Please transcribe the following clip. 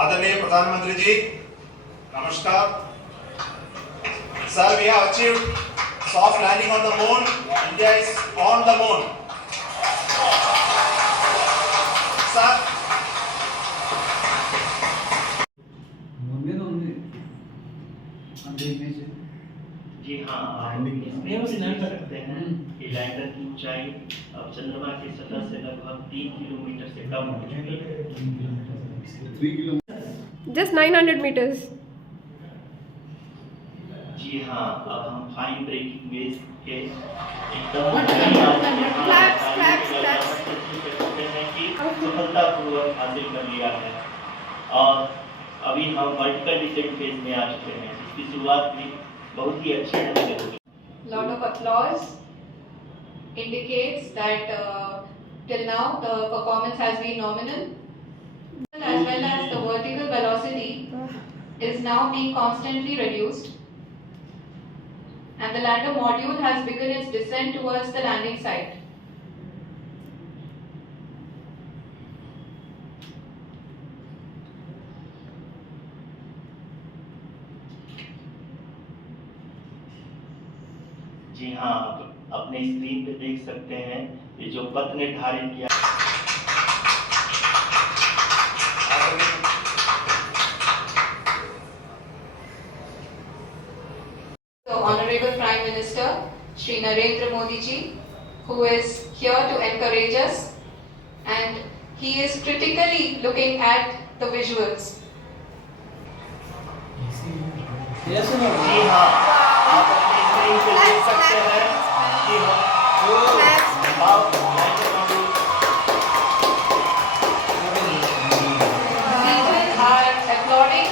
आदरणीय प्रधानमंत्री जी, नमस्कार. Sir, we have achieved soft landing on the moon. India is on the moon. Sir. जी हाँ, आप देख सकते हैं कि लैंडर की ऊंचाई अब चंद्रमा की सतह से लगभग 3 किलोमीटर से कम हो चुकी है. Just 900 meters. जी हाँ, अब हम फाइन ब्रेकिंग वेव के सफलतापूर्वक हासिल कर लिया है और अभी हम वर्टिकल डिसेंट फेज में आ चुके हैं, जिसकी शुरुआत भी बहुत ही अच्छे ढंग से हुई. Lot of applause indicates that till now the performance has been nominal, as well as the vertical velocity is now being constantly reduced, and the lander module has begun its descent towards the landing site. जी हाँ, अपने screen पे देख सकते हैं ये जो पथ निर्धारित किया. The Honorable Prime Minister Shri Narendra Modi ji, who is here to encourage us, and he is critically looking at the visuals. जी हाँ, आप अपनी स्क्रीन पे देख सकते हैं कि People are applauding